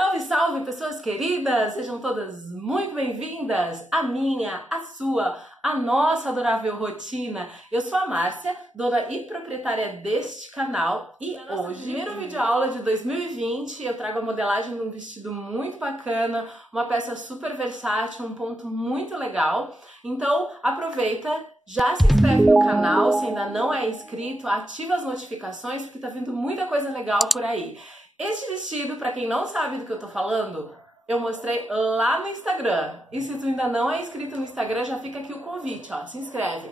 Salve, salve, pessoas queridas! Sejam todas muito bem-vindas à minha, à sua, à nossa adorável rotina. Eu sou a Márcia, dona e proprietária deste canal, e hoje, primeiro vídeo aula de 2020, eu trago a modelagem de um vestido muito bacana, uma peça super versátil, um ponto muito legal. Então, aproveita, já se inscreve no canal, se ainda não é inscrito, ativa as notificações, porque tá vindo muita coisa legal por aí. Este vestido, para quem não sabe do que eu tô falando, eu mostrei lá no Instagram. E se tu ainda não é inscrito no Instagram, já fica aqui o convite, ó. Se inscreve,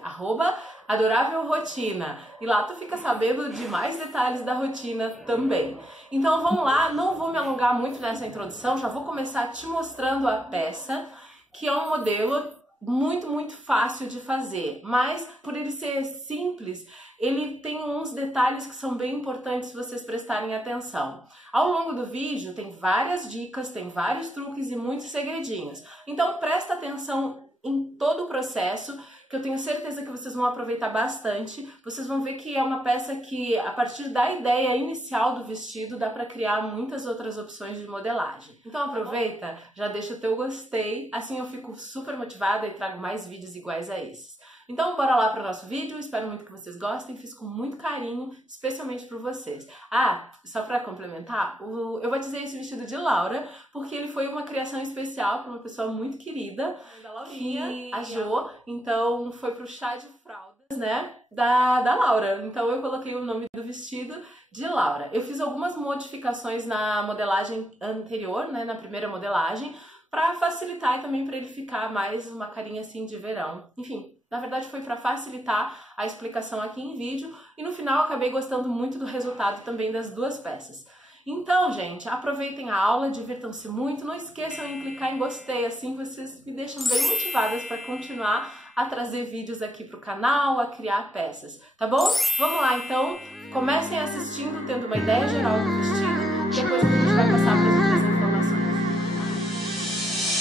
@adorávelrotina. E lá tu fica sabendo de mais detalhes da rotina também. Então vamos lá, não vou me alongar muito nessa introdução, já vou começar te mostrando a peça, que é um modelo muito fácil de fazer, mas por ele ser simples, ele tem uns detalhes que são bem importantes se vocês prestarem atenção. Ao longo do vídeo tem várias dicas, tem vários truques e muitos segredinhos. Então presta atenção em todo o processo, que eu tenho certeza que vocês vão aproveitar bastante. Vocês vão ver que é uma peça que, a partir da ideia inicial do vestido, dá para criar muitas outras opções de modelagem. Então aproveita, já deixa o teu gostei, assim eu fico super motivada e trago mais vídeos iguais a esses. Então bora lá para o nosso vídeo, espero muito que vocês gostem, fiz com muito carinho, especialmente por vocês. Ah, só para complementar, eu batizei esse vestido de Laura, porque ele foi uma criação especial para uma pessoa muito querida, da Laurinha, a Jo, então foi pro chá de fraldas, né, da Laura. Então eu coloquei o nome do vestido de Laura. Eu fiz algumas modificações na modelagem anterior, né, na primeira modelagem, para facilitar e também para ele ficar mais uma carinha assim de verão. Enfim, na verdade foi para facilitar a explicação aqui em vídeo e no final acabei gostando muito do resultado também das duas peças. Então, gente, aproveitem a aula, divirtam-se muito, não esqueçam em clicar em gostei, assim vocês me deixam bem motivadas para continuar a trazer vídeos aqui para o canal, a criar peças, tá bom? Vamos lá então, comecem assistindo, tendo uma ideia geral do vestido, depois a gente vai passar para as outras informações.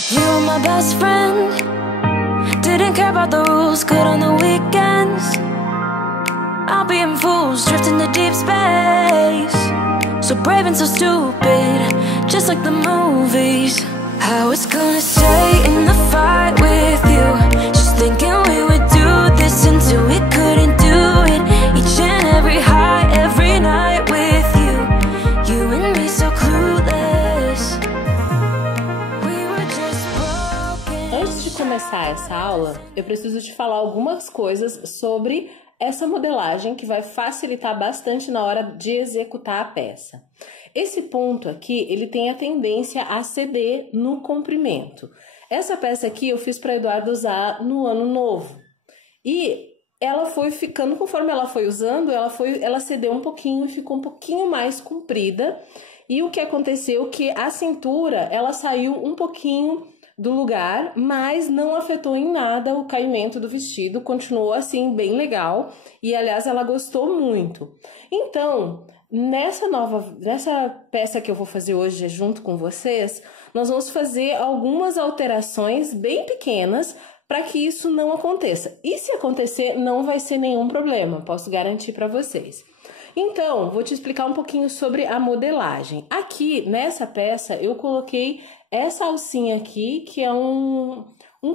You were my best friend. Didn't care about the rules, good on the weekends. I'll be in fools, drifting to deep space. So brave and so stupid, just like the movies. I was gonna stay in the fight with you, just thinking we would do this until we couldn't do it. Each and every high, every night with you. You and me so clueless. We were just broken. Antes de começar essa aula, eu preciso te falar algumas coisas sobre essa modelagem que vai facilitar bastante na hora de executar a peça. Esse ponto aqui, ele tem a tendência a ceder no comprimento. Essa peça aqui eu fiz para Eduardo usar no ano novo. E ela foi ficando, conforme ela foi usando, ela cedeu um pouquinho e ficou um pouquinho mais comprida. E o que aconteceu que a cintura, ela saiu um pouquinho do lugar, mas não afetou em nada o caimento do vestido, continuou assim bem legal e aliás ela gostou muito. Então, nessa peça que eu vou fazer hoje junto com vocês, nós vamos fazer algumas alterações bem pequenas para que isso não aconteça. E se acontecer, não vai ser nenhum problema, posso garantir para vocês. Então, vou te explicar um pouquinho sobre a modelagem. Aqui, nessa peça, eu coloquei essa alcinha aqui, que é um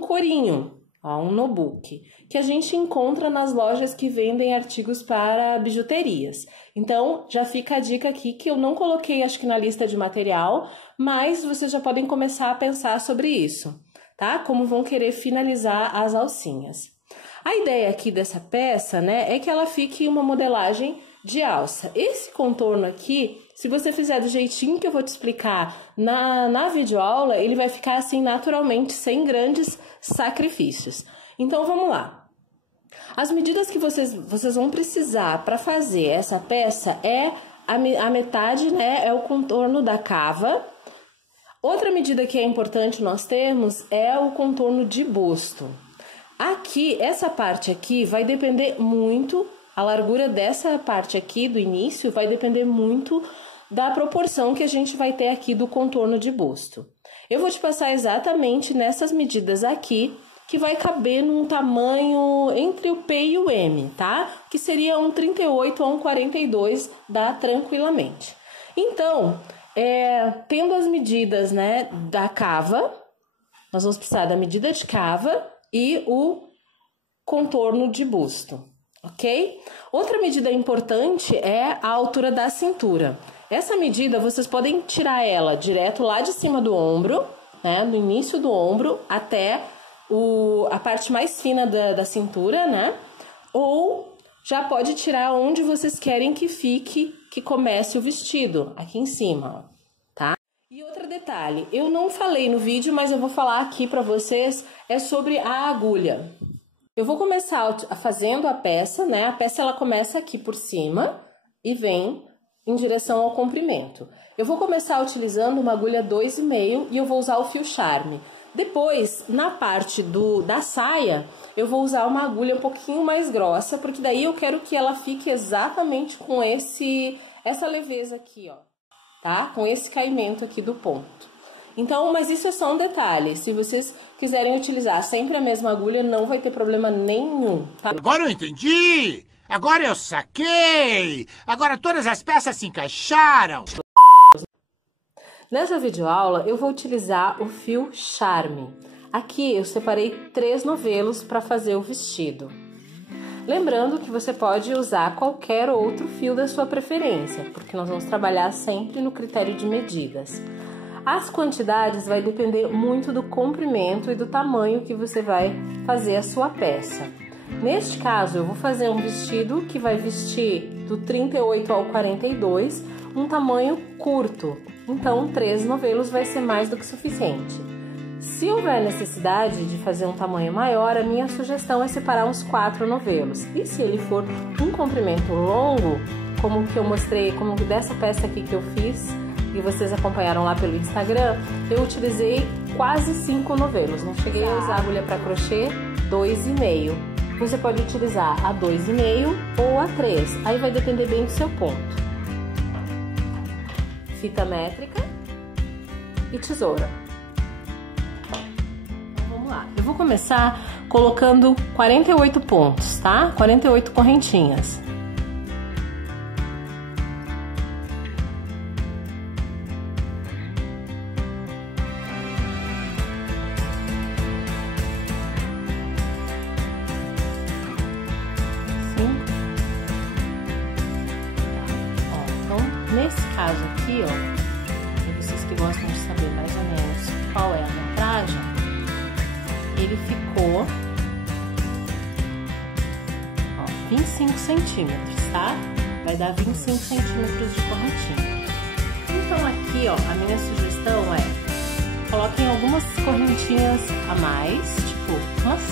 corinho, ó, um nobuque, que a gente encontra nas lojas que vendem artigos para bijuterias. Então, já fica a dica aqui que eu não coloquei, acho que na lista de material, mas vocês já podem começar a pensar sobre isso, tá? Como vão querer finalizar as alcinhas. A ideia aqui dessa peça, né, é que ela fique uma modelagem de alça. Esse contorno aqui, se você fizer do jeitinho que eu vou te explicar na videoaula, ele vai ficar assim naturalmente, sem grandes sacrifícios. Então, vamos lá. As medidas que vocês vão precisar para fazer essa peça é a metade, né, é o contorno da cava. Outra medida que é importante nós termos é o contorno de busto. Aqui, essa parte aqui vai depender muito. A largura dessa parte aqui, do início, vai depender muito da proporção que a gente vai ter aqui do contorno de busto. Eu vou te passar exatamente nessas medidas aqui, que vai caber num tamanho entre o P e o M, tá? Que seria um 38 ou um 42, dá tranquilamente. Então, Tendo as medidas, né, da cava, nós vamos precisar da medida de cava e o contorno de busto, ok? Outra medida importante é a altura da cintura. Essa medida, vocês podem tirar ela direto lá de cima do ombro, né, no início do ombro até a parte mais fina da cintura, né? Ou já pode tirar onde vocês querem que fique, que comece o vestido, aqui em cima, ó. E outro detalhe, eu não falei no vídeo, mas eu vou falar aqui para vocês, é sobre a agulha. Eu vou começar fazendo a peça, né? A peça ela começa aqui por cima e vem em direção ao comprimento. Eu vou começar utilizando uma agulha 2,5 e eu vou usar o fio charme. Depois, na parte da saia, eu vou usar uma agulha um pouquinho mais grossa, porque daí eu quero que ela fique exatamente com essa leveza aqui, ó. Tá? Com esse caimento aqui do ponto. Então, mas isso é só um detalhe. Se vocês quiserem utilizar sempre a mesma agulha, não vai ter problema nenhum, tá? Agora eu entendi! Agora eu saquei! Agora todas as peças se encaixaram! Nessa videoaula, eu vou utilizar o fio charme. Aqui eu separei 3 novelos para fazer o vestido. Lembrando que você pode usar qualquer outro fio da sua preferência, porque nós vamos trabalhar sempre no critério de medidas. As quantidades vai depender muito do comprimento e do tamanho que você vai fazer a sua peça. Neste caso, eu vou fazer um vestido que vai vestir do 38 ao 42, um tamanho curto. Então, 3 novelos vai ser mais do que suficiente. Se houver necessidade de fazer um tamanho maior, a minha sugestão é separar uns 4 novelos. E se ele for um comprimento longo, como que eu mostrei, como dessa peça aqui que eu fiz, e vocês acompanharam lá pelo Instagram, eu utilizei quase 5 novelos. Não cheguei a usar agulha para crochê 2,5. Você pode utilizar a 2,5 ou a 3. Aí vai depender bem do seu ponto. Fita métrica e tesoura. Eu vou começar colocando 48 pontos, tá? 48 correntinhas. Então, nesse caso aqui, ó, pra vocês que gostam de saber mais ou menos qual é a metragem, ele ficou, ó, 25 centímetros, tá? Vai dar 25 centímetros de correntinha. Então aqui, ó, a minha sugestão é, coloquem algumas correntinhas a mais, tipo, umas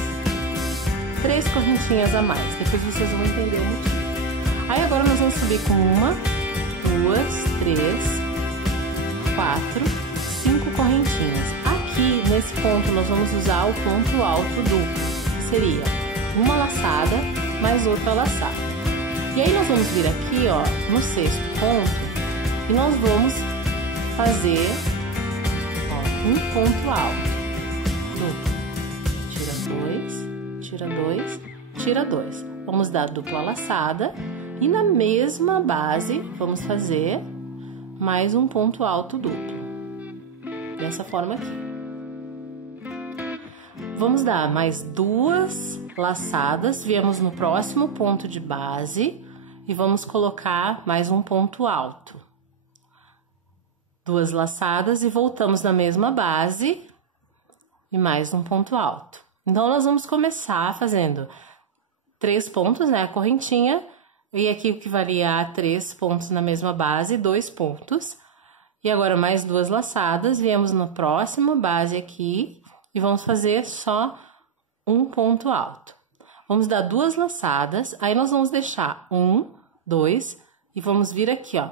3 correntinhas a mais. Depois vocês vão entender o motivo. Aí agora nós vamos subir com 1, 2, 3, 4, 5 correntinhas. Aqui, nesse ponto, nós vamos usar o ponto alto duplo, que seria uma laçada mais outra laçada. E aí nós vamos vir aqui, ó, no 6º ponto, e nós vamos fazer, ó, um ponto alto duplo. Tira 2, tira 2. Vamos dar dupla laçada e na mesma base vamos fazer mais um ponto alto duplo. Dessa forma aqui. Vamos dar mais 2 laçadas, viemos no próximo ponto de base e vamos colocar mais um ponto alto. 2 laçadas e voltamos na mesma base e mais um ponto alto. Então, nós vamos começar fazendo 3 pontos, né, a correntinha, e aqui o que varia a 3 pontos na mesma base, 2 pontos. E agora mais 2 laçadas, viemos na próxima base aqui e vamos fazer só um ponto alto. Vamos dar 2 laçadas, aí nós vamos deixar 1, 2 e vamos vir aqui, ó.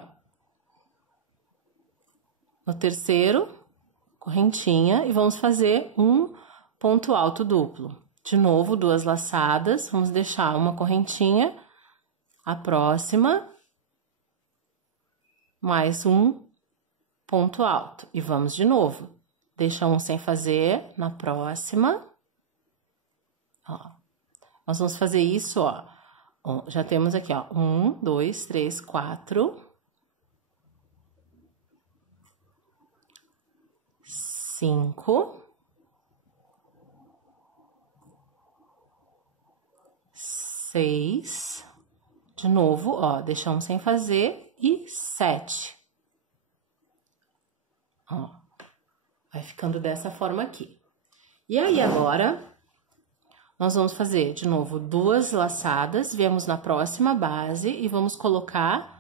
No terceiro, correntinha, e vamos fazer um ponto alto duplo. De novo, 2 laçadas, vamos deixar uma correntinha, a próxima, mais um ponto alto. E vamos de novo. Deixa um sem fazer, na próxima. Ó. Nós vamos fazer isso, ó. Já temos aqui, ó, 1, 2, 3, 4. 5, 6, de novo, ó, deixamos sem fazer, e 7. Ó, vai ficando dessa forma aqui. E aí, agora, nós vamos fazer, de novo, 2 laçadas, viemos na próxima base e vamos colocar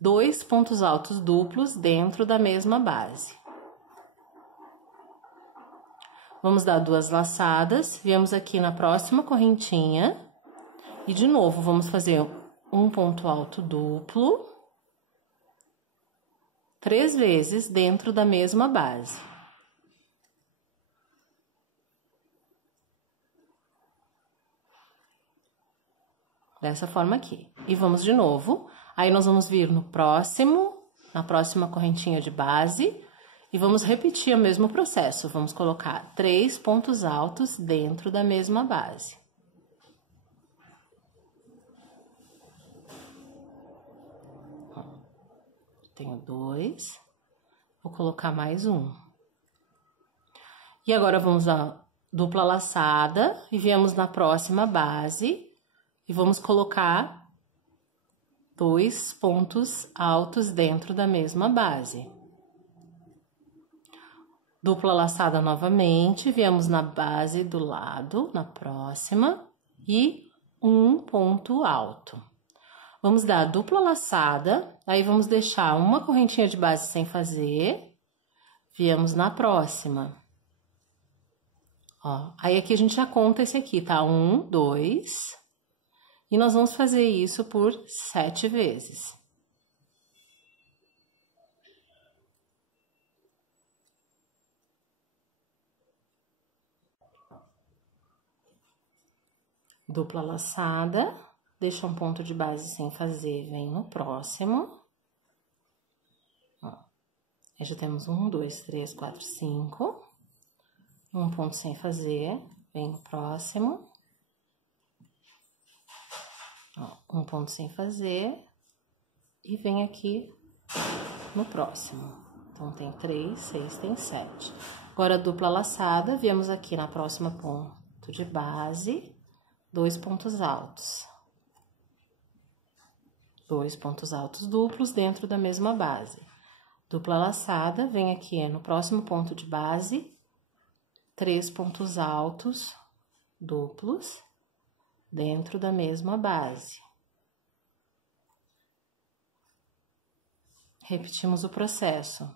2 pontos altos duplos dentro da mesma base. Vamos dar 2 laçadas, viemos aqui na próxima correntinha e, de novo, vamos fazer um ponto alto duplo 3 vezes dentro da mesma base. Dessa forma aqui. E vamos de novo. Aí, nós vamos vir na próxima correntinha de base, e vamos repetir o mesmo processo. Vamos colocar 3 pontos altos dentro da mesma base. Tenho 2, vou colocar mais um. E agora, vamos a dupla laçada, e viemos na próxima base, e vamos colocar 2 pontos altos dentro da mesma base. Dupla laçada novamente, viemos na base do lado, na próxima, e um ponto alto. Vamos dar a dupla laçada, aí vamos deixar uma correntinha de base sem fazer, viemos na próxima. Ó, aí aqui a gente já conta esse aqui, tá? 1, 2, e nós vamos fazer isso por 7 vezes. Dupla laçada, deixa um ponto de base sem fazer, vem no próximo. Ó, aí já temos 1, 2, 3, 4, 5. Um ponto sem fazer, vem no próximo. Ó, um ponto sem fazer e vem aqui no próximo. Então, tem 3, 6, tem 7. Agora, dupla laçada, viemos aqui na próxima ponto de base, 2 pontos altos. 2 pontos altos duplos dentro da mesma base. Dupla laçada, vem aqui no próximo ponto de base, 3 pontos altos duplos dentro da mesma base. Repetimos o processo.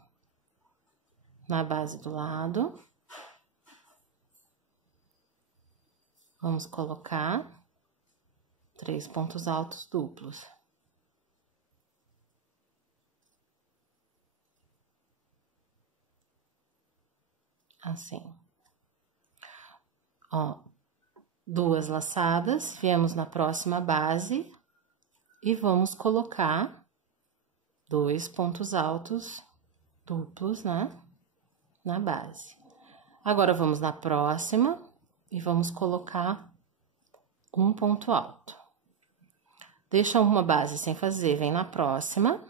Na base do lado, vamos colocar 3 pontos altos duplos. Assim. Ó, 2 laçadas, viemos na próxima base e vamos colocar 2 pontos altos duplos, né, na base. Agora, vamos na próxima e vamos colocar um ponto alto. Deixa uma base sem fazer, vem na próxima.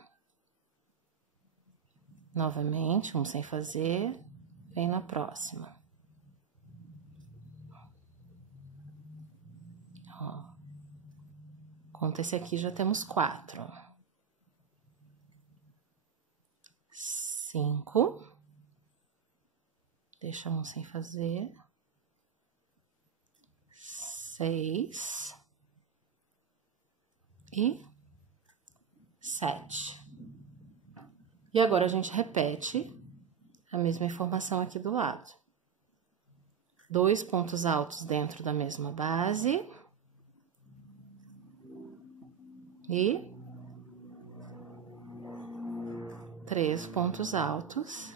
Novamente, um sem fazer, vem na próxima. Ó, conta esse aqui, já temos 4. 5. Deixa um sem fazer. 6. E 7. E agora, a gente repete a mesma informação aqui do lado. 2 pontos altos dentro da mesma base. E 3 pontos altos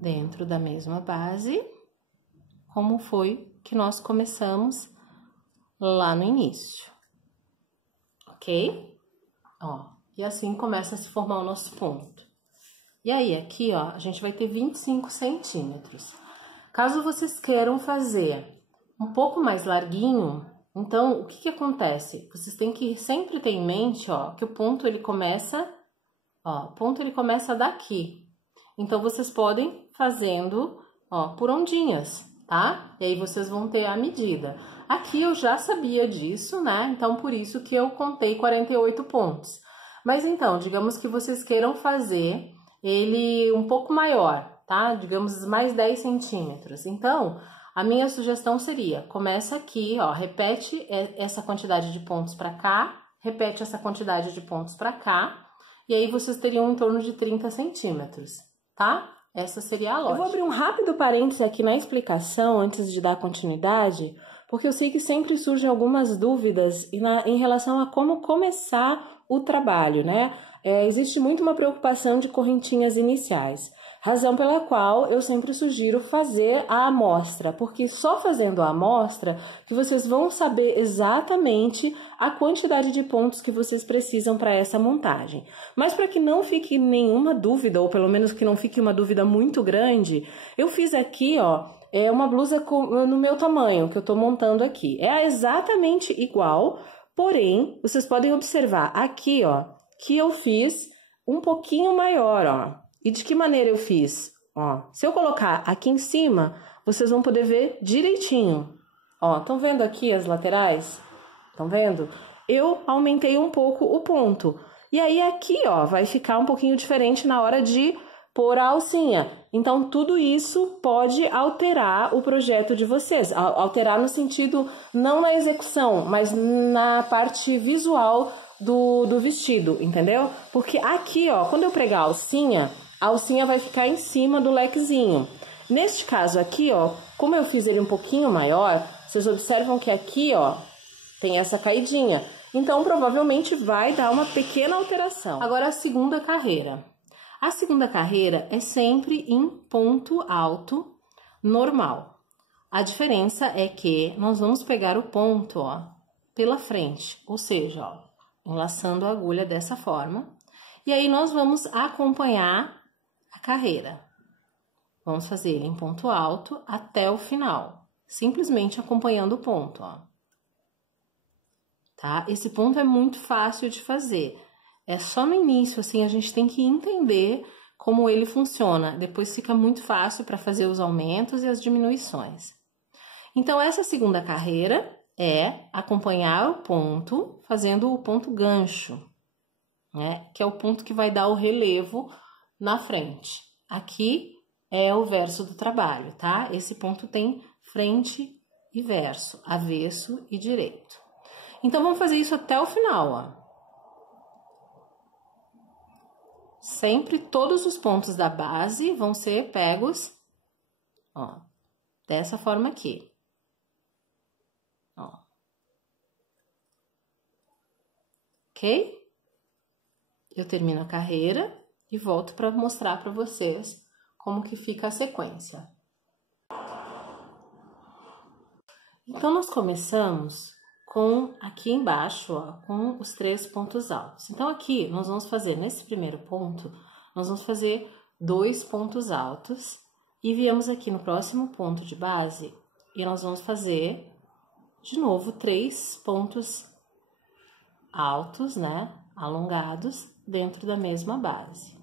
dentro da mesma base, como foi que nós começamos lá no início. Ok? Ó, e assim começa a se formar o nosso ponto. E aí, aqui, ó, a gente vai ter 25 centímetros. Caso vocês queiram fazer um pouco mais larguinho, então, o que que acontece? Vocês têm que sempre ter em mente, ó, que o ponto, ele começa, ó, o ponto, ele começa daqui. Então, vocês podem fazendo, ó, por ondinhas, tá? E aí, vocês vão ter a medida. Aqui eu já sabia disso, né? Então, por isso que eu contei 48 pontos. Mas então, digamos que vocês queiram fazer ele um pouco maior, tá? Digamos mais 10 centímetros. Então, a minha sugestão seria, começa aqui, ó, repete essa quantidade de pontos para cá, repete essa quantidade de pontos para cá, e aí vocês teriam em torno de 30 centímetros, tá? Essa seria a lógica. Eu vou abrir um rápido parênteses aqui na explicação, antes de dar continuidade, porque eu sei que sempre surgem algumas dúvidas em relação a como começar o trabalho, né? Existe muito uma preocupação de correntinhas iniciais, razão pela qual eu sempre sugiro fazer a amostra, porque só fazendo a amostra que vocês vão saber exatamente a quantidade de pontos que vocês precisam para essa montagem. Mas para que não fique nenhuma dúvida, ou pelo menos que não fique uma dúvida muito grande, eu fiz aqui, ó, uma blusa no meu tamanho, que eu tô montando aqui. É exatamente igual, porém, vocês podem observar aqui, ó, que eu fiz um pouquinho maior, ó. E de que maneira eu fiz? Ó, se eu colocar aqui em cima, vocês vão poder ver direitinho. Ó, estão vendo aqui as laterais? Estão vendo? Eu aumentei um pouco o ponto. E aí aqui, ó, vai ficar um pouquinho diferente na hora de pôr a alcinha. Então, tudo isso pode alterar o projeto de vocês. Alterar no sentido, não na execução, mas na parte visual do vestido, entendeu? Porque aqui, ó, quando eu pregar a alcinha vai ficar em cima do lequezinho. Neste caso aqui, ó, como eu fiz ele um pouquinho maior, vocês observam que aqui, ó, tem essa caidinha. Então, provavelmente vai dar uma pequena alteração. Agora, a segunda carreira. A segunda carreira é sempre em ponto alto normal. A diferença é que nós vamos pegar o ponto, ó, pela frente, ou seja, ó, enlaçando a agulha dessa forma. E aí, nós vamos acompanhar a carreira. Vamos fazer ele em ponto alto até o final, simplesmente acompanhando o ponto, ó. Tá? Esse ponto é muito fácil de fazer. É só no início, assim, a gente tem que entender como ele funciona. Depois fica muito fácil para fazer os aumentos e as diminuições. Então, essa segunda carreira é acompanhar o ponto, fazendo o ponto gancho, né? Que é o ponto que vai dar o relevo na frente. Aqui é o verso do trabalho, tá? Esse ponto tem frente e verso, avesso e direito. Então, vamos fazer isso até o final, ó. Sempre todos os pontos da base vão ser pegos, ó, dessa forma aqui. Ó. Ok? Eu termino a carreira e volto para mostrar para vocês como que fica a sequência. Então, nós começamos com aqui embaixo, ó, com os 3 pontos altos. Então, aqui, nós vamos fazer, nesse primeiro ponto, nós vamos fazer 2 pontos altos e viemos aqui no próximo ponto de base e nós vamos fazer, de novo, 3 pontos altos, né, alongados, dentro da mesma base.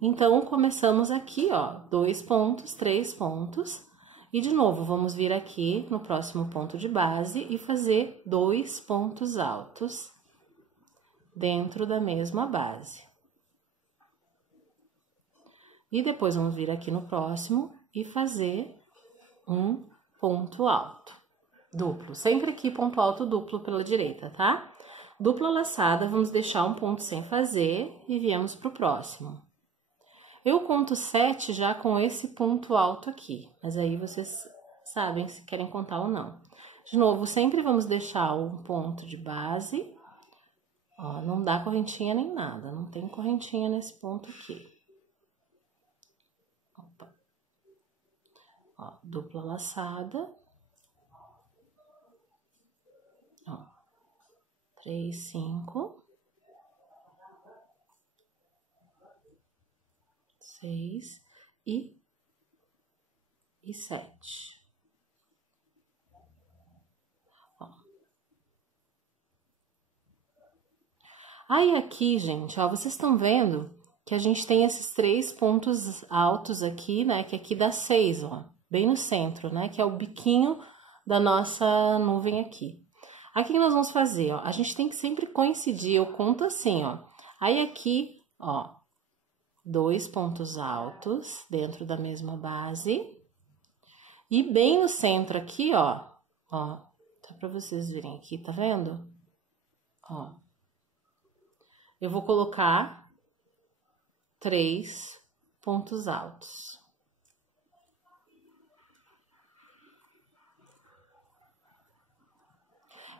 Então, começamos aqui, ó, 2 pontos, 3 pontos. E, de novo, vamos vir aqui no próximo ponto de base e fazer 2 pontos altos dentro da mesma base. E depois vamos vir aqui no próximo e fazer um ponto alto duplo. Sempre aqui ponto alto duplo pela direita, tá? Dupla laçada, vamos deixar um ponto sem fazer e viemos pro próximo. Eu conto 7 já com esse ponto alto aqui, mas aí vocês sabem se querem contar ou não. De novo, sempre vamos deixar um ponto de base, ó, não dá correntinha nem nada, não tem correntinha nesse ponto aqui. Opa. Ó, dupla laçada, ó, 3, 5... 6 e 7. Ó. Aí aqui, gente, ó, vocês estão vendo que a gente tem esses 3 pontos altos aqui, né? Que aqui dá 6, ó. Bem no centro, né? Que é o biquinho da nossa nuvem aqui. Aqui que nós vamos fazer, ó. A gente tem que sempre coincidir, eu conto assim, ó. Aí aqui, ó, 2 pontos altos dentro da mesma base. E bem no centro aqui, ó, só pra vocês verem aqui, tá vendo? Ó, eu vou colocar 3 pontos altos.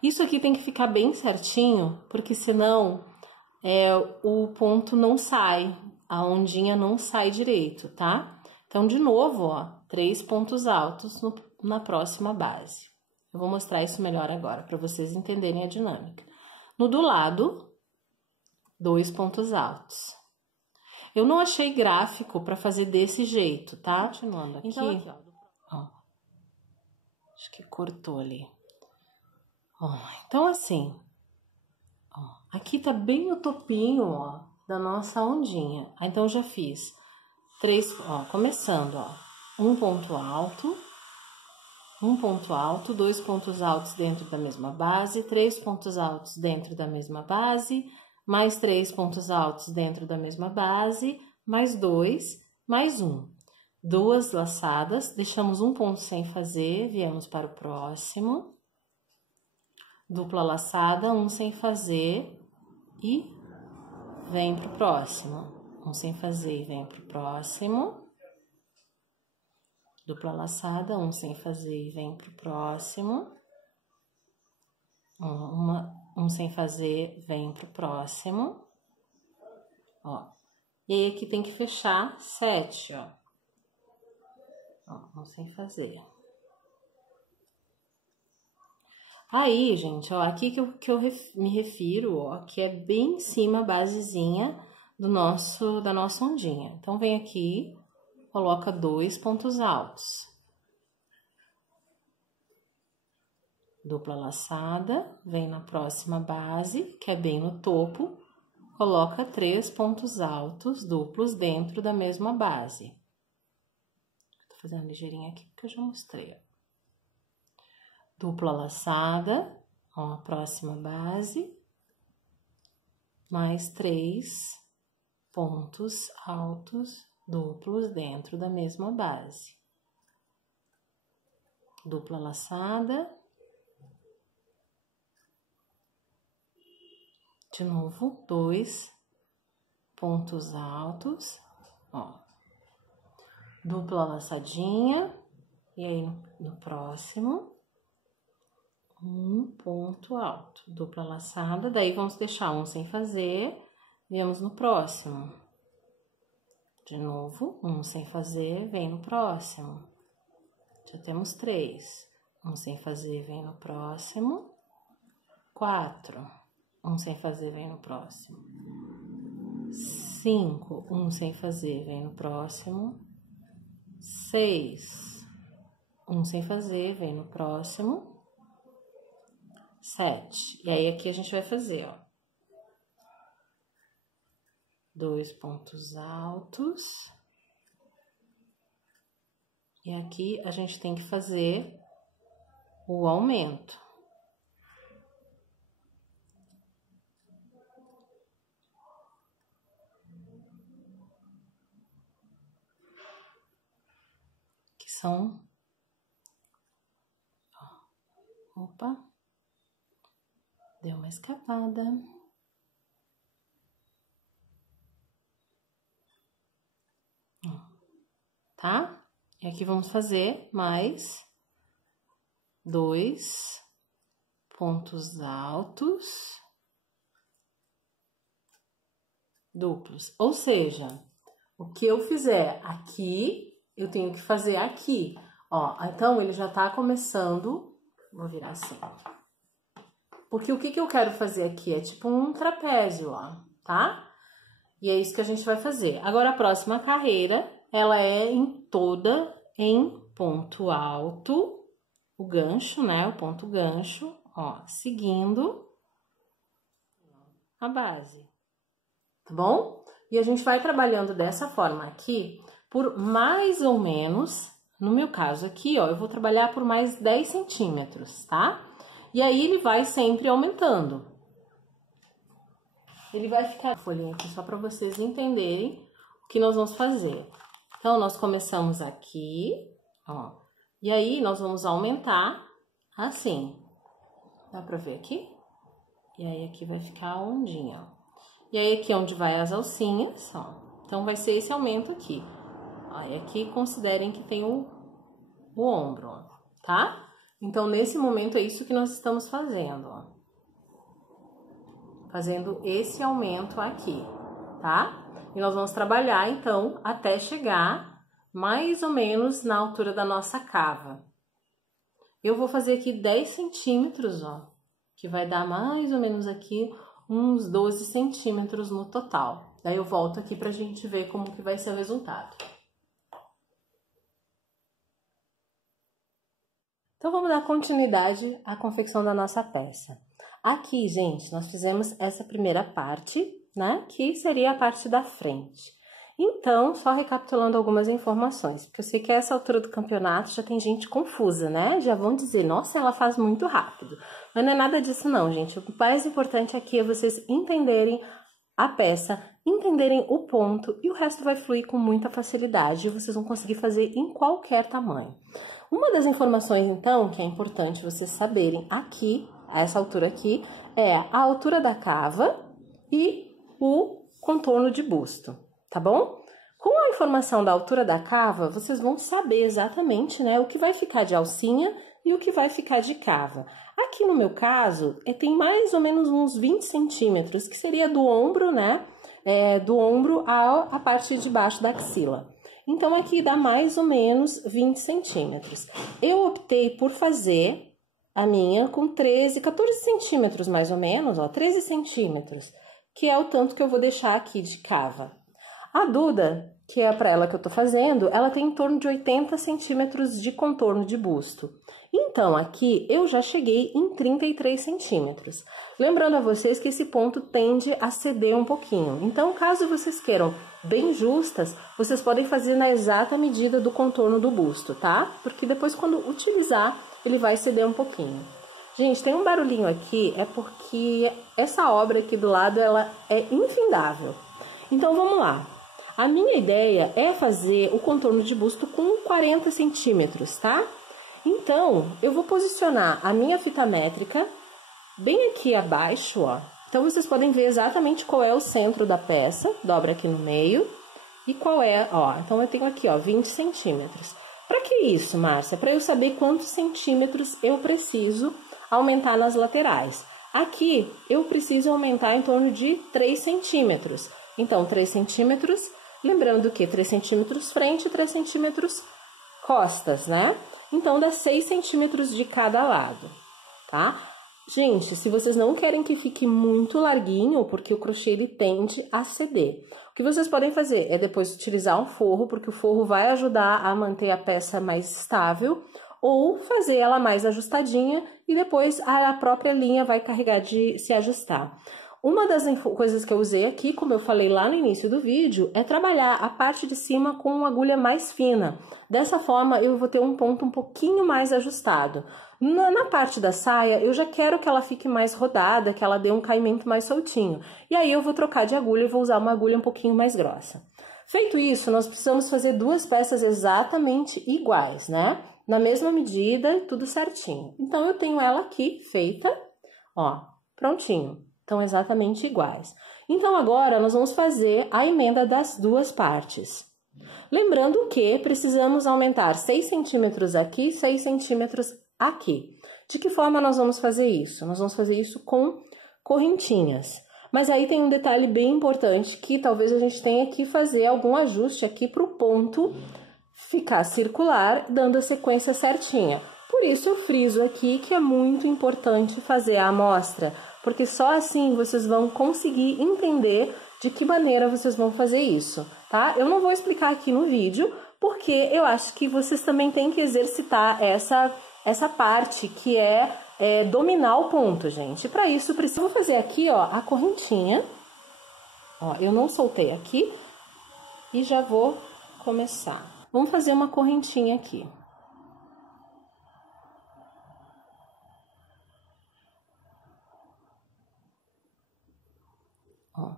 Isso aqui tem que ficar bem certinho, porque senão o ponto não sai, a ondinha não sai direito, tá? Então, de novo, ó, 3 pontos altos na próxima base. Eu vou mostrar isso melhor agora, para vocês entenderem a dinâmica. No do lado, 2 pontos altos. Eu não achei gráfico para fazer desse jeito, tá? Continuando aqui, então, aqui ó, acho que cortou ali. Ó, então, assim, ó, aqui tá bem no topinho, ó, da nossa ondinha. Então, eu já fiz 3, ó, começando, ó, um ponto alto, 2 pontos altos dentro da mesma base, 3 pontos altos dentro da mesma base, mais 3 pontos altos dentro da mesma base, mais 2, mais 1. 2 laçadas, deixamos um ponto sem fazer, viemos para o próximo. Dupla laçada, um sem fazer e vem para o próximo. Um sem fazer e vem para o próximo. Dupla laçada, um sem fazer e vem para o próximo. Um sem fazer, vem para o próximo. Ó. E aí, aqui tem que fechar 7, ó. Ó, um sem fazer. Aí, gente, ó, aqui que eu me refiro, ó, que é bem em cima a basezinha da nossa ondinha. Então, vem aqui, coloca 2 pontos altos. Dupla laçada, vem na próxima base, que é bem no topo, coloca 3 pontos altos duplos dentro da mesma base. Tô fazendo ligeirinho aqui porque eu já mostrei, ó. Dupla laçada, ó, a próxima base, mais 3 pontos altos duplos dentro da mesma base. Dupla laçada. De novo, 2 pontos altos, ó. Dupla laçadinha, e aí no próximo, um ponto alto. Dupla laçada, daí vamos deixar um sem fazer, viemos no próximo. De novo, um sem fazer, vem no próximo. Já temos 3. Um sem fazer, vem no próximo. 4. Um sem fazer, vem no próximo. 5. Um sem fazer, vem no próximo. 6. Um sem fazer, vem no próximo. 7. E aí, aqui a gente vai fazer, ó. 2 pontos altos. E aqui a gente tem que fazer o aumento. Que são... Opa! Deu uma escapada. Tá? E aqui vamos fazer mais 2 pontos altos duplos. Ou seja, o que eu fizer aqui, eu tenho que fazer aqui. Ó, então, ele já tá começando... Vou virar assim. Porque o que eu quero fazer aqui é tipo um trapézio, ó, tá? E é isso que a gente vai fazer. Agora, a próxima carreira, ela é toda em ponto alto, o gancho, né? O ponto gancho, ó, seguindo a base, tá bom? E a gente vai trabalhando dessa forma aqui por mais ou menos, no meu caso aqui, ó, eu vou trabalhar por mais 10 centímetros, tá? E aí ele vai sempre aumentando. Ele vai ficar... folhinha aqui só para vocês entenderem o que nós vamos fazer. Então, nós começamos aqui, ó. E aí, nós vamos aumentar assim. Dá pra ver aqui? E aí, aqui vai ficar a ondinha, ó. E aí, aqui é onde vai as alcinhas, ó. Então, vai ser esse aumento aqui. Ó, e aqui, considerem que tem o ombro, ó, tá? Então, nesse momento, é isso que nós estamos fazendo, ó. Fazendo esse aumento aqui, tá? E nós vamos trabalhar, então, até chegar mais ou menos na altura da nossa cava. Eu vou fazer aqui 10 centímetros, ó, que vai dar mais ou menos aqui uns 12 centímetros no total. Daí eu volto aqui pra gente ver como que vai ser o resultado. Então, vamos dar continuidade à confecção da nossa peça. Aqui, gente, nós fizemos essa primeira parte, né, que seria a parte da frente. Então, só recapitulando algumas informações, porque eu sei que a essa altura do campeonato já tem gente confusa, né? Já vão dizer, nossa, ela faz muito rápido. Mas não é nada disso não, gente. O mais importante aqui é vocês entenderem a peça, entenderem o ponto e o resto vai fluir com muita facilidade e vocês vão conseguir fazer em qualquer tamanho. Uma das informações, então, que é importante vocês saberem aqui, a essa altura aqui, é a altura da cava e o contorno de busto, tá bom? Com a informação da altura da cava, vocês vão saber exatamente, né, o que vai ficar de alcinha e o que vai ficar de cava. Aqui no meu caso, tem mais ou menos uns 20 centímetros, que seria do ombro, né, do ombro à parte de baixo da axila. Então, aqui dá mais ou menos 20 centímetros. Eu optei por fazer a minha com 13, 14 centímetros mais ou menos, ó, 13 centímetros, que é o tanto que eu vou deixar aqui de cava. A Duda, que é para ela que eu tô fazendo, ela tem em torno de 80 centímetros de contorno de busto. Então, aqui eu já cheguei em 33 centímetros. Lembrando a vocês que esse ponto tende a ceder um pouquinho. Então, caso vocês queiram bem justas, vocês podem fazer na exata medida do contorno do busto, tá? Porque depois, quando utilizar, ele vai ceder um pouquinho. Gente, tem um barulhinho aqui, é porque essa obra aqui do lado, ela é infindável. Então, vamos lá. A minha ideia é fazer o contorno de busto com 40 centímetros, tá? Então, eu vou posicionar a minha fita métrica bem aqui abaixo, ó. Então, vocês podem ver exatamente qual é o centro da peça, dobra aqui no meio, e qual é, ó. Então, eu tenho aqui, ó, 20 centímetros. Pra que isso, Márcia? Pra eu saber quantos centímetros eu preciso aumentar nas laterais. Aqui, eu preciso aumentar em torno de 3 centímetros. Então, 3 centímetros, lembrando que 3 centímetros frente e 3 centímetros costas, né? Então, dá 6 centímetros de cada lado, tá? Gente, se vocês não querem que fique muito larguinho, porque o crochê ele tende a ceder, o que vocês podem fazer é depois utilizar um forro, porque o forro vai ajudar a manter a peça mais estável, ou fazer ela mais ajustadinha e depois a própria linha vai carregar de se ajustar. Uma das coisas que eu usei aqui, como eu falei lá no início do vídeo, é trabalhar a parte de cima com uma agulha mais fina. Dessa forma, eu vou ter um ponto um pouquinho mais ajustado. Na parte da saia, eu já quero que ela fique mais rodada, que ela dê um caimento mais soltinho. E aí, eu vou trocar de agulha e vou usar uma agulha um pouquinho mais grossa. Feito isso, nós precisamos fazer duas peças exatamente iguais, né? Na mesma medida, tudo certinho. Então, eu tenho ela aqui feita, ó, prontinho. Então, exatamente iguais. Então, agora, nós vamos fazer a emenda das duas partes. Lembrando que precisamos aumentar 6 centímetros aqui, 6 centímetros aqui. De que forma nós vamos fazer isso? Nós vamos fazer isso com correntinhas. Mas aí tem um detalhe bem importante que talvez a gente tenha que fazer algum ajuste aqui para o ponto ficar circular, dando a sequência certinha. Por isso, eu friso aqui que é muito importante fazer a amostra, porque só assim vocês vão conseguir entender de que maneira vocês vão fazer isso, tá? Eu não vou explicar aqui no vídeo, porque eu acho que vocês também têm que exercitar essa parte que é dominar o ponto, gente. Para isso, eu preciso fazer aqui, ó, a correntinha. Ó, eu não soltei aqui e já vou começar. Vamos fazer uma correntinha aqui. Ó,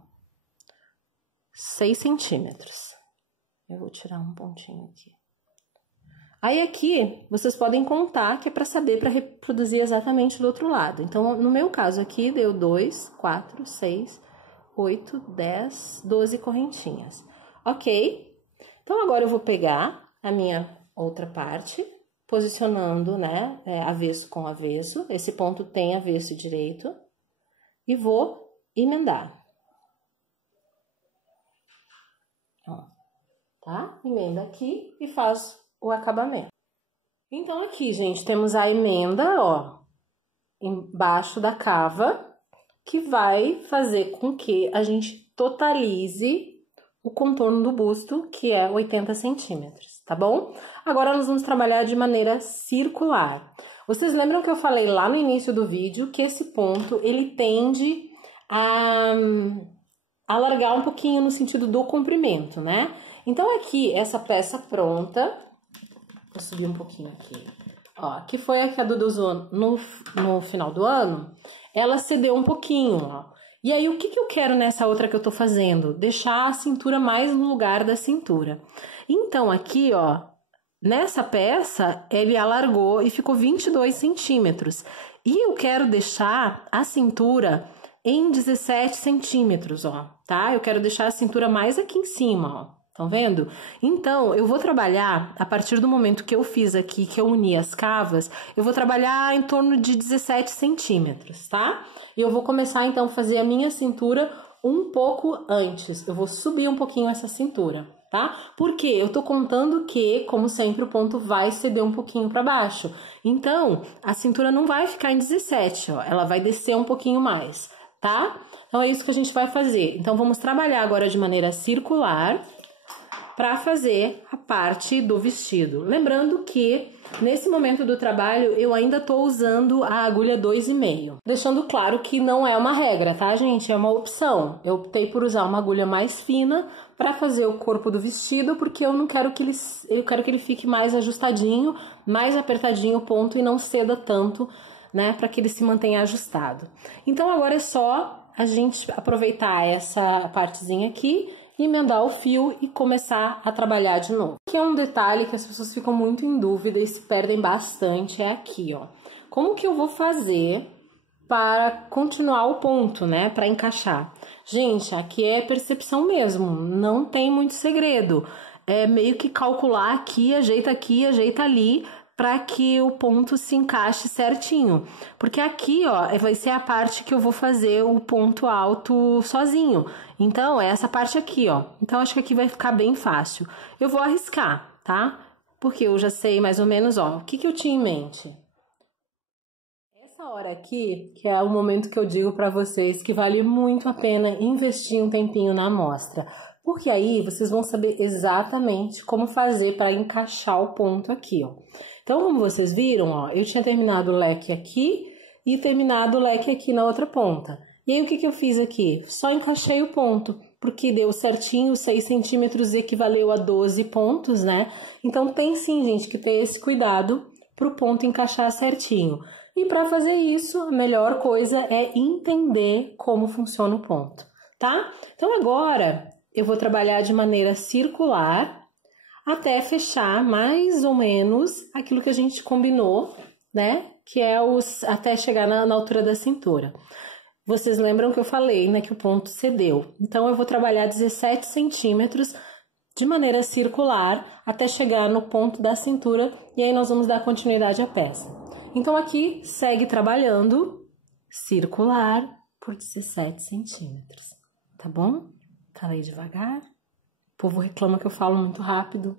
6 centímetros. Eu vou tirar um pontinho aqui. Aí aqui, vocês podem contar, que é para saber, para reproduzir exatamente do outro lado. Então, no meu caso aqui, deu 2, 4, 6, 8, 10, 12 correntinhas. Ok? Então, agora eu vou pegar a minha outra parte, posicionando, né, avesso com avesso. Esse ponto tem avesso e direito. E vou emendar. Ó, tá? Emenda aqui e faz o acabamento. Então, aqui, gente, temos a emenda, ó, embaixo da cava, que vai fazer com que a gente totalize o contorno do busto, que é 80 centímetros, tá bom? Agora, nós vamos trabalhar de maneira circular. Vocês lembram que eu falei lá no início do vídeo que esse ponto, ele tende a alargar um pouquinho no sentido do comprimento, né? Então, aqui, essa peça pronta... Vou subir um pouquinho aqui. Ó, que foi a que a Duda usou no final do ano. Ela cedeu um pouquinho, ó. E aí, o que eu quero nessa outra que eu tô fazendo? Deixar a cintura mais no lugar da cintura. Então, aqui, ó, nessa peça, ele alargou e ficou 22 centímetros. E eu quero deixar a cintura em 17 centímetros, ó, tá? Eu quero deixar a cintura mais aqui em cima, ó. Estão vendo? Então, eu vou trabalhar, a partir do momento que eu fiz aqui, que eu uni as cavas, eu vou trabalhar em torno de 17 centímetros, tá? E eu vou começar, então, a fazer a minha cintura um pouco antes. Eu vou subir um pouquinho essa cintura, tá? Porque eu tô contando que, como sempre, o ponto vai ceder um pouquinho para baixo. Então, a cintura não vai ficar em 17, ó. Ela vai descer um pouquinho mais, tá? Então, é isso que a gente vai fazer. Então, vamos trabalhar agora de maneira circular para fazer a parte do vestido. Lembrando que, nesse momento do trabalho, eu ainda estou usando a agulha 2,5. Deixando claro que não é uma regra, tá, gente? É uma opção. Eu optei por usar uma agulha mais fina para fazer o corpo do vestido, porque eu não quero que eu quero que ele fique mais ajustadinho, mais apertadinho o ponto e não ceda tanto, né, para que ele se mantenha ajustado. Então, agora é só a gente aproveitar essa partezinha aqui, emendar o fio e começar a trabalhar de novo. Aqui é um detalhe que as pessoas ficam muito em dúvida e se perdem bastante, é aqui, ó. Como que eu vou fazer para continuar o ponto, né, para encaixar? Gente, aqui é percepção mesmo, não tem muito segredo. É meio que calcular aqui, ajeita ali, para que o ponto se encaixe certinho. Porque aqui, ó, vai ser a parte que eu vou fazer o ponto alto sozinho. Então, é essa parte aqui, ó. Então, acho que aqui vai ficar bem fácil. Eu vou arriscar, tá? Porque eu já sei mais ou menos, ó, o que eu tinha em mente. Essa hora aqui, que é o momento que eu digo para vocês que vale muito a pena investir um tempinho na amostra. Porque aí, vocês vão saber exatamente como fazer para encaixar o ponto aqui, ó. Então, como vocês viram, ó, eu tinha terminado o leque aqui e terminado o leque aqui na outra ponta. E aí, o que eu fiz aqui? Só encaixei o ponto, porque deu certinho, 6 centímetros equivaleu a 12 pontos, né? Então, tem sim, gente, que ter esse cuidado para o ponto encaixar certinho. E para fazer isso, a melhor coisa é entender como funciona o ponto, tá? Então, agora, eu vou trabalhar de maneira circular, até fechar mais ou menos aquilo que a gente combinou, né? Que é até chegar na altura da cintura. Vocês lembram que eu falei, né? Que o ponto cedeu. Então, eu vou trabalhar 17 centímetros de maneira circular até chegar no ponto da cintura e aí nós vamos dar continuidade à peça. Então, aqui segue trabalhando circular por 17 centímetros, tá bom? Falei devagar. O povo reclama que eu falo muito rápido,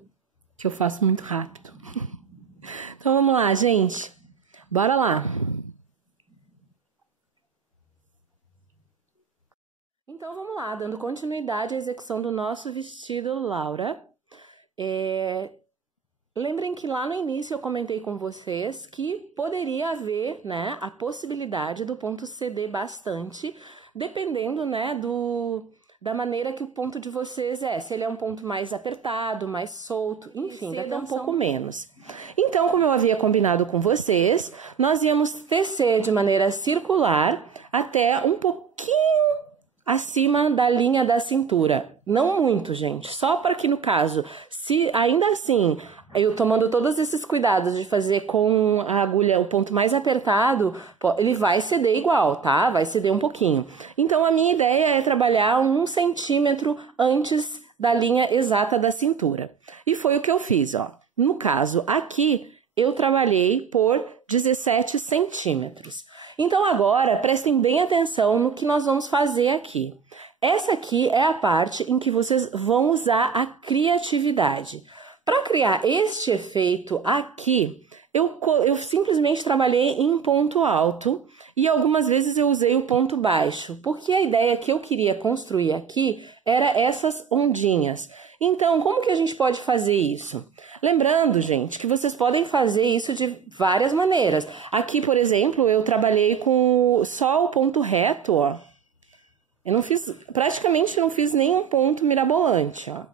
que eu faço muito rápido. Então, vamos lá, gente. Bora lá. Então, vamos lá, dando continuidade à execução do nosso vestido Laura. Lembrem que lá no início eu comentei com vocês que poderia haver, né, a possibilidade do ponto ceder bastante, dependendo, né, da maneira que o ponto de vocês é. Se ele é um ponto mais apertado, mais solto, enfim, daqui um pouco menos. Então, como eu havia combinado com vocês, nós íamos tecer de maneira circular até um pouquinho acima da linha da cintura. Não muito, gente, só para que no caso, se ainda assim eu tomando todos esses cuidados de fazer com a agulha o ponto mais apertado, ele vai ceder igual, tá? Vai ceder um pouquinho. Então, a minha ideia é trabalhar 1 centímetro antes da linha exata da cintura. E foi o que eu fiz, ó. No caso, aqui, eu trabalhei por 17 centímetros. Então, agora, prestem bem atenção no que nós vamos fazer aqui. Essa aqui é a parte em que vocês vão usar a criatividade. Para criar este efeito aqui, eu simplesmente trabalhei em ponto alto e algumas vezes eu usei o ponto baixo, porque a ideia que eu queria construir aqui era essas ondinhas. Então, como que a gente pode fazer isso? Lembrando, gente, que vocês podem fazer isso de várias maneiras. Aqui, por exemplo, eu trabalhei com só o ponto reto, ó. Eu não fiz, praticamente não fiz nenhum ponto mirabolante, ó.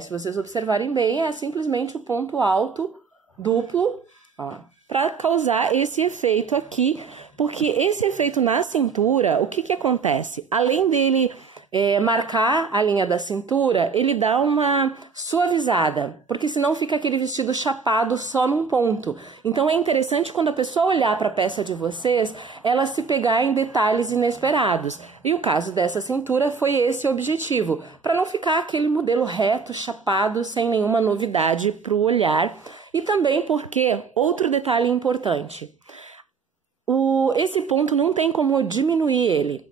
Se vocês observarem bem, é simplesmente o ponto alto duplo, ó, para causar esse efeito aqui, porque esse efeito na cintura, o que que acontece? Além dele marcar a linha da cintura, ele dá uma suavizada, porque senão fica aquele vestido chapado só num ponto. Então é interessante quando a pessoa olhar para a peça de vocês, ela se pegar em detalhes inesperados. E o caso dessa cintura foi esse o objetivo, para não ficar aquele modelo reto, chapado, sem nenhuma novidade para o olhar. E também porque, outro detalhe importante, esse ponto não tem como diminuir ele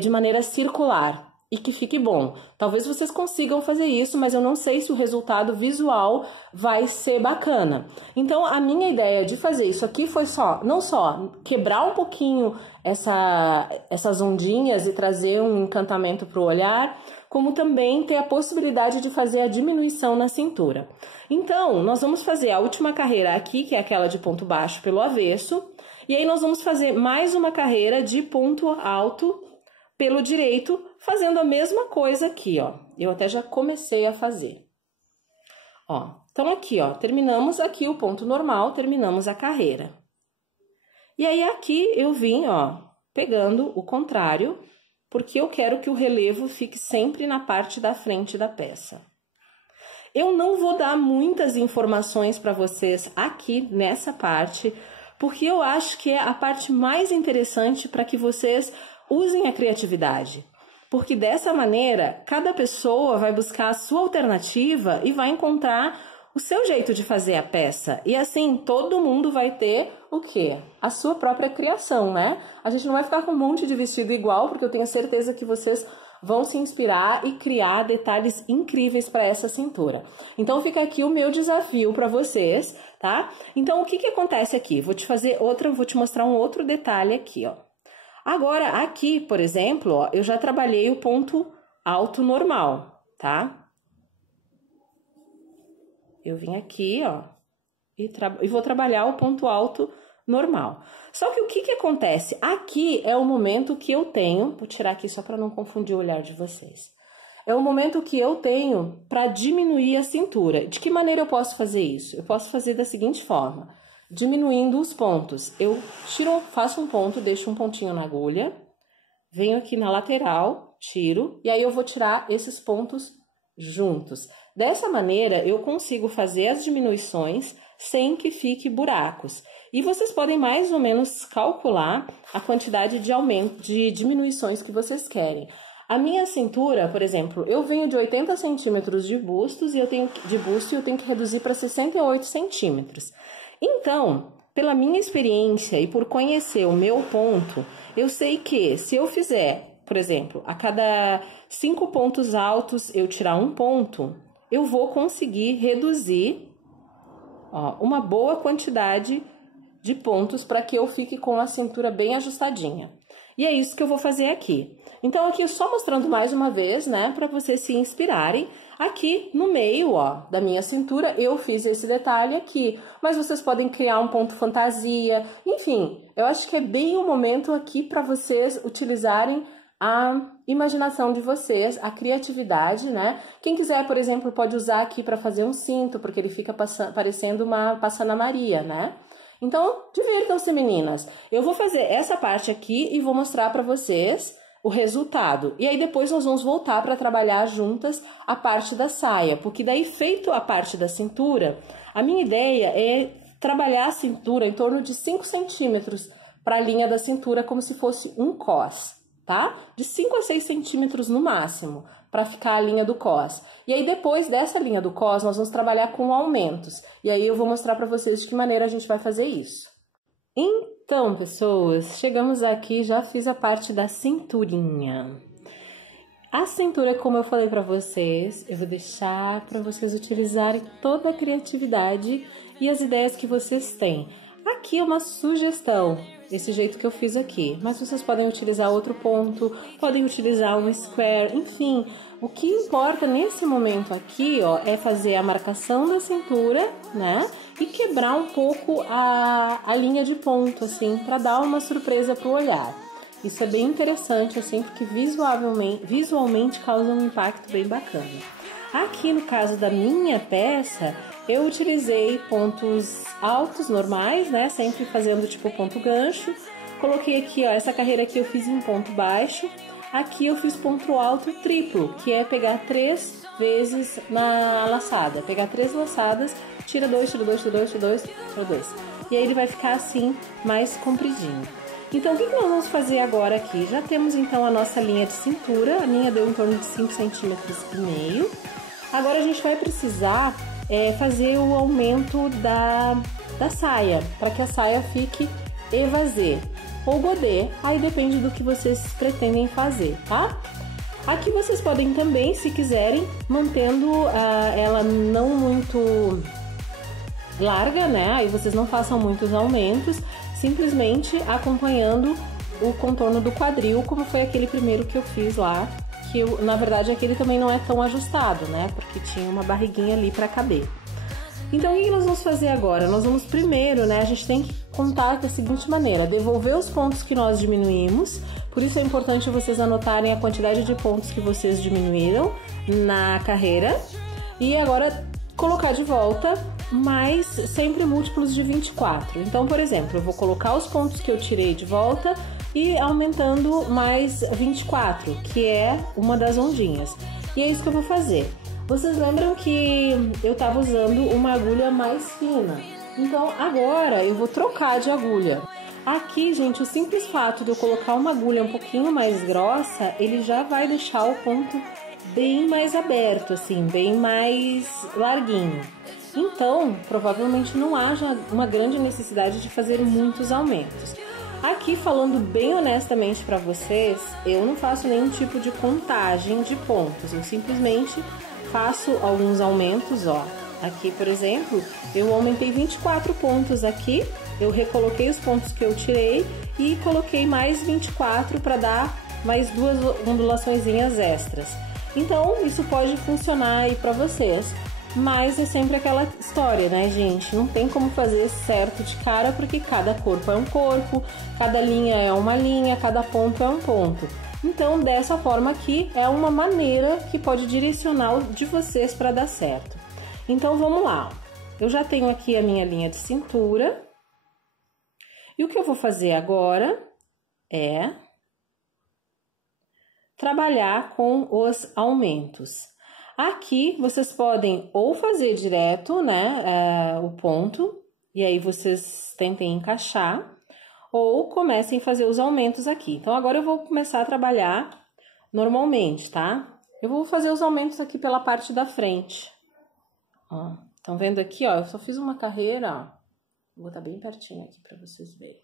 de maneira circular e que fique bom. Talvez vocês consigam fazer isso, mas eu não sei se o resultado visual vai ser bacana. Então, a minha ideia de fazer isso aqui foi não só quebrar um pouquinho essas ondinhas e trazer um encantamento para o olhar, como também ter a possibilidade de fazer a diminuição na cintura. Então, nós vamos fazer a última carreira aqui, que é aquela de ponto baixo pelo avesso, e aí nós vamos fazer mais uma carreira de ponto alto pelo direito, fazendo a mesma coisa aqui, ó. Eu até já comecei a fazer. Ó, então aqui, ó, terminamos aqui o ponto normal, terminamos a carreira. E aí aqui eu vim, ó, pegando o contrário, porque eu quero que o relevo fique sempre na parte da frente da peça. Eu não vou dar muitas informações para vocês aqui nessa parte, porque eu acho que é a parte mais interessante para que vocês usem a criatividade, porque dessa maneira, cada pessoa vai buscar a sua alternativa e vai encontrar o seu jeito de fazer a peça. E assim, todo mundo vai ter o quê? A sua própria criação, né? A gente não vai ficar com um monte de vestido igual, porque eu tenho certeza que vocês vão se inspirar e criar detalhes incríveis para essa cintura. Então, fica aqui o meu desafio para vocês, tá? Então, o que que acontece aqui? Vou te mostrar um outro detalhe aqui, ó. Agora, aqui, por exemplo, ó, eu já trabalhei o ponto alto normal, tá? Eu vim aqui, ó, e vou trabalhar o ponto alto normal. Só que o que que acontece? Aqui é o momento que eu tenho, vou tirar aqui só para não confundir o olhar de vocês. É o momento que eu tenho para diminuir a cintura. De que maneira eu posso fazer isso? Eu posso fazer da seguinte forma. Diminuindo os pontos, eu faço um ponto, deixo um pontinho na agulha, venho aqui na lateral, tiro, e aí eu vou tirar esses pontos juntos. Dessa maneira, eu consigo fazer as diminuições sem que fique buracos. E vocês podem mais ou menos calcular a quantidade de diminuições que vocês querem. A minha cintura, por exemplo, eu venho de 80 centímetros de busto e eu tenho que reduzir para 68 centímetros. Então, pela minha experiência e por conhecer o meu ponto, eu sei que se eu fizer, por exemplo, a cada 5 pontos altos eu tirar um ponto, eu vou conseguir reduzir, ó, uma boa quantidade de pontos para que eu fique com a cintura bem ajustadinha. E é isso que eu vou fazer aqui. Então, aqui só mostrando mais uma vez, né, para vocês se inspirarem. Aqui no meio, ó, da minha cintura, eu fiz esse detalhe aqui. Mas vocês podem criar um ponto fantasia. Enfim, eu acho que é bem o momento aqui para vocês utilizarem a imaginação de vocês, a criatividade, né? Quem quiser, por exemplo, pode usar aqui para fazer um cinto, porque ele fica parecendo uma Passana Maria, né? Então, divirtam-se, meninas. Eu vou fazer essa parte aqui e vou mostrar para vocês o resultado. E aí depois nós vamos voltar para trabalhar juntas a parte da saia, porque daí feito a parte da cintura, a minha ideia é trabalhar a cintura em torno de 5 centímetros para a linha da cintura, como se fosse um cos, tá? De 5 a 6 centímetros no máximo, para ficar a linha do cos. E aí depois dessa linha do cos, nós vamos trabalhar com aumentos. E aí eu vou mostrar para vocês de que maneira a gente vai fazer isso. Então, pessoas, chegamos aqui, já fiz a parte da cinturinha. A cintura, como eu falei para vocês, eu vou deixar para vocês utilizarem toda a criatividade e as ideias que vocês têm. Aqui é uma sugestão, esse jeito que eu fiz aqui, mas vocês podem utilizar outro ponto, podem utilizar um square, enfim. O que importa nesse momento aqui, ó, é fazer a marcação da cintura, né? E quebrar um pouco a linha de ponto, assim, para dar uma surpresa pro olhar. Isso é bem interessante, assim, porque visualmente causa um impacto bem bacana. Aqui no caso da minha peça, eu utilizei pontos altos normais, né? Sempre fazendo tipo ponto gancho. Coloquei aqui, ó, essa carreira aqui eu fiz em ponto baixo. Aqui eu fiz ponto alto triplo, que é pegar 3 vezes na laçada. Pegar 3 laçadas, tira 2, tira 2, tira 2, tira 2, tira 2. E aí ele vai ficar assim, mais compridinho. Então, o que nós vamos fazer agora aqui? Já temos então a nossa linha de cintura. A minha deu em torno de 5,5 centímetros. Agora a gente vai precisar fazer o aumento da saia, para que a saia fique evasê ou godê, aí depende do que vocês pretendem fazer, tá? Aqui vocês podem também, se quiserem, mantendo ela não muito larga, né? Aí vocês não façam muitos aumentos, simplesmente acompanhando o contorno do quadril, como foi aquele primeiro que eu fiz lá, que na verdade aquele também não é tão ajustado, né? Porque tinha uma barriguinha ali para caber. Então, o que nós vamos fazer agora? Nós vamos primeiro, né, a gente tem que contar da seguinte maneira, devolver os pontos que nós diminuímos, por isso é importante vocês anotarem a quantidade de pontos que vocês diminuíram na carreira, e agora colocar de volta, mas sempre múltiplos de 24. Então, por exemplo, eu vou colocar os pontos que eu tirei de volta e aumentando mais 24, que é uma das ondinhas. E é isso que eu vou fazer. Vocês lembram que eu estava usando uma agulha mais fina? Então agora eu vou trocar de agulha. Aqui, gente, o simples fato de eu colocar uma agulha um pouquinho mais grossa, ele já vai deixar o ponto bem mais aberto, assim, bem mais larguinho. Então, provavelmente não haja uma grande necessidade de fazer muitos aumentos. Aqui, falando bem honestamente para vocês, eu não faço nenhum tipo de contagem de pontos, eu simplesmente faço alguns aumentos, ó. Aqui, por exemplo, eu aumentei 24 pontos aqui, eu recoloquei os pontos que eu tirei e coloquei mais 24 para dar mais 2 ondulaçõezinhas extras. Então, isso pode funcionar aí para vocês, mas é sempre aquela história, né, gente? Não tem como fazer certo de cara, porque cada corpo é um corpo, cada linha é uma linha, cada ponto é um ponto. Então, dessa forma aqui, é uma maneira que pode direcionar de vocês para dar certo. Então, vamos lá. Eu já tenho aqui a minha linha de cintura. E o que eu vou fazer agora é trabalhar com os aumentos. Aqui, vocês podem ou fazer direto, né, o ponto, e aí vocês tentem encaixar, ou comecem a fazer os aumentos aqui. Então, agora eu vou começar a trabalhar normalmente, tá? Eu vou fazer os aumentos aqui pela parte da frente. Ó, estão vendo aqui, ó? Eu só fiz uma carreira, ó. Vou botar bem pertinho aqui para vocês verem.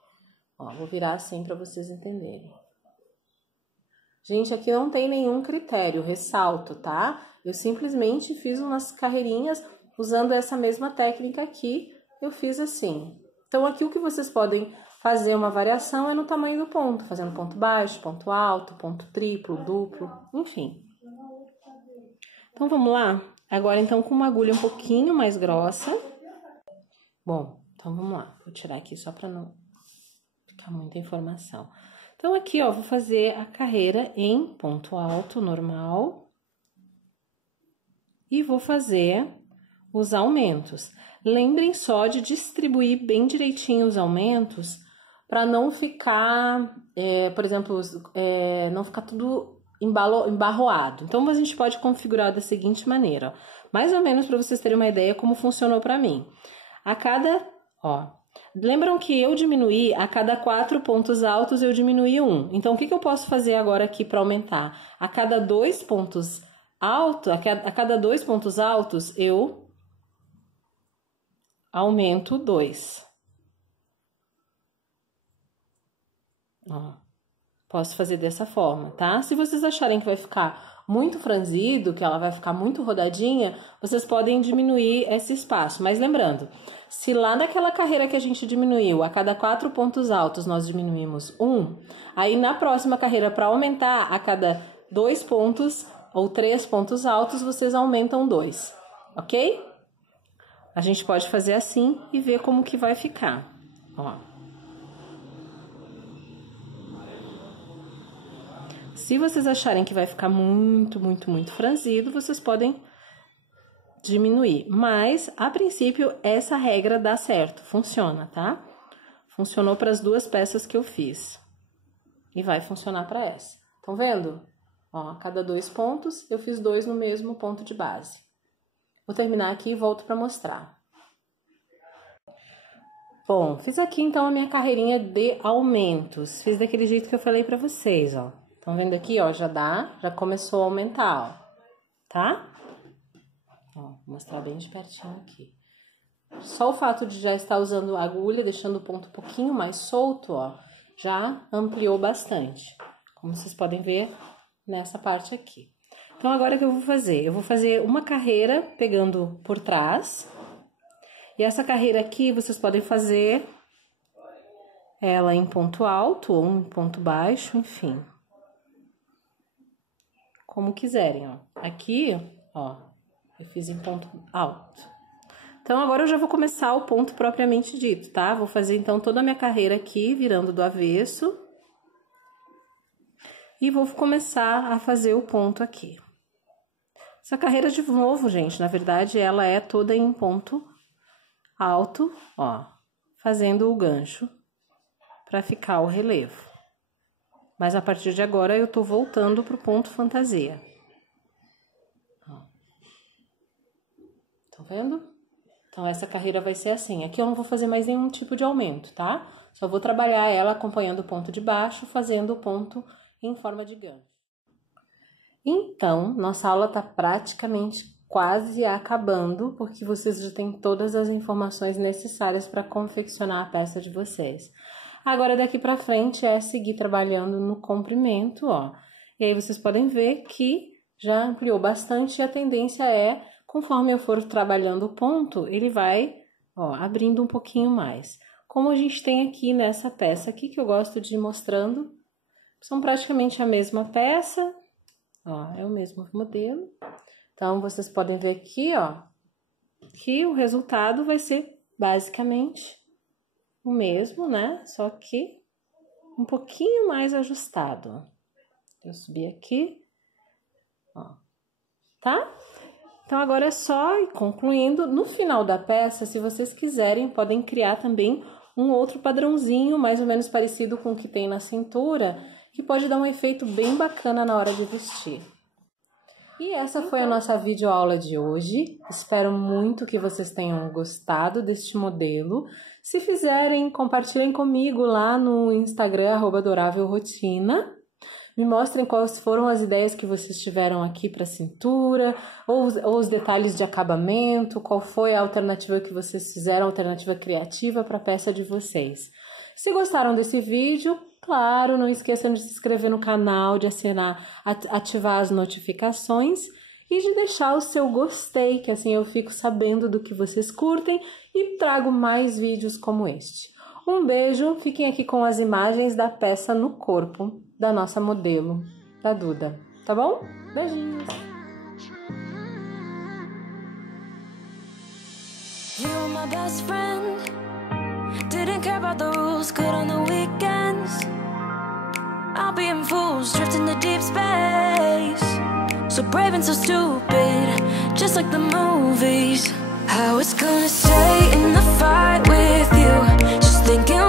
Ó, vou virar assim para vocês entenderem. Gente, aqui não tem nenhum critério, ressalto, tá? Eu simplesmente fiz umas carreirinhas usando essa mesma técnica aqui. Eu fiz assim. Então, aqui o que vocês podem fazer uma variação é no tamanho do ponto, fazendo ponto baixo, ponto alto, ponto triplo, duplo, enfim. Então, vamos lá? Agora, então, com uma agulha um pouquinho mais grossa. Bom, então vamos lá. Vou tirar aqui só para não ficar muita informação. Então, aqui, ó, vou fazer a carreira em ponto alto, normal. E vou fazer os aumentos. Lembrem só de distribuir bem direitinho os aumentos para não ficar, por exemplo, não ficar tudo embarroado. Então, a gente pode configurar da seguinte maneira, ó, mais ou menos para vocês terem uma ideia como funcionou para mim. A cada, ó, lembram que eu diminuí a cada 4 pontos altos, eu diminuí 1. Então, o que eu posso fazer agora aqui para aumentar? A cada 2 pontos altos, a cada 2 pontos altos, eu aumento 2. Ó, posso fazer dessa forma, tá? Se vocês acharem que vai ficar muito franzido, que ela vai ficar muito rodadinha, vocês podem diminuir esse espaço. Mas lembrando, se lá naquela carreira que a gente diminuiu, a cada 4 pontos altos nós diminuímos 1, aí na próxima carreira, para aumentar a cada 2 pontos ou 3 pontos altos, vocês aumentam 2, ok? A gente pode fazer assim e ver como que vai ficar, ó. Se vocês acharem que vai ficar muito franzido, vocês podem diminuir. Mas, a princípio, essa regra dá certo, funciona, tá? Funcionou para as 2 peças que eu fiz. E vai funcionar para essa. Estão vendo? Ó, a cada 2 pontos, eu fiz 2 no mesmo ponto de base. Vou terminar aqui e volto para mostrar. Bom, fiz aqui então a minha carreirinha de aumentos. Fiz daquele jeito que eu falei para vocês, ó. Estão vendo aqui, ó, já começou a aumentar, ó, tá? Ó, vou mostrar bem de pertinho aqui. Só o fato de já estar usando a agulha, deixando o ponto um pouquinho mais solto, ó, já ampliou bastante. Como vocês podem ver nessa parte aqui. Então, agora o que eu vou fazer? Eu vou fazer uma carreira pegando por trás. E essa carreira aqui, vocês podem fazer ela em ponto alto ou em ponto baixo, enfim. Como quiserem, ó. Aqui, ó, eu fiz em ponto alto. Então, agora eu já vou começar o ponto propriamente dito, tá? Vou fazer, então, toda a minha carreira aqui, virando do avesso. E vou começar a fazer o ponto aqui. Essa carreira, de novo, gente, na verdade, ela é toda em ponto alto, ó, fazendo o gancho para ficar o relevo. Mas a partir de agora eu tô voltando pro ponto fantasia. Ó. Estão vendo? Então, essa carreira vai ser assim. Aqui eu não vou fazer mais nenhum tipo de aumento, tá? Só vou trabalhar ela acompanhando o ponto de baixo, fazendo o ponto em forma de gancho. Então, nossa aula tá praticamente quase acabando, porque vocês já têm todas as informações necessárias para confeccionar a peça de vocês. Agora, daqui pra frente, é seguir trabalhando no comprimento, ó. E aí, vocês podem ver que já ampliou bastante e a tendência é, conforme eu for trabalhando o ponto, ele vai, ó, abrindo um pouquinho mais. Como a gente tem aqui nessa peça aqui, que eu gosto de ir mostrando, são praticamente a mesma peça, ó, é o mesmo modelo. Então, vocês podem ver aqui, ó, que o resultado vai ser basicamente o mesmo, né? Só que um pouquinho mais ajustado. Eu subi aqui, ó, tá? Então, agora é só ir concluindo. No final da peça, se vocês quiserem, podem criar também um outro padrãozinho, mais ou menos parecido com o que tem na cintura, que pode dar um efeito bem bacana na hora de vestir. E essa foi a nossa videoaula de hoje. Espero muito que vocês tenham gostado deste modelo. Se fizerem, compartilhem comigo lá no Instagram, @adorávelrotina. Me mostrem quais foram as ideias que vocês tiveram aqui para a cintura, ou os detalhes de acabamento, qual foi a alternativa que vocês fizeram, a alternativa criativa para a peça de vocês. Se gostaram desse vídeo, claro, não esqueçam de se inscrever no canal, de ativar as notificações e de deixar o seu gostei, que assim eu fico sabendo do que vocês curtem e trago mais vídeos como este. Um beijo, fiquem aqui com as imagens da peça no corpo da nossa modelo, da Duda, tá bom? Beijinhos! You were my best friend. Didn't care about the rules, good on the weekends. I'll be in fools, drifting to deep space. So brave and so stupid, just like the movies. I was gonna stay in the fight with you, just thinking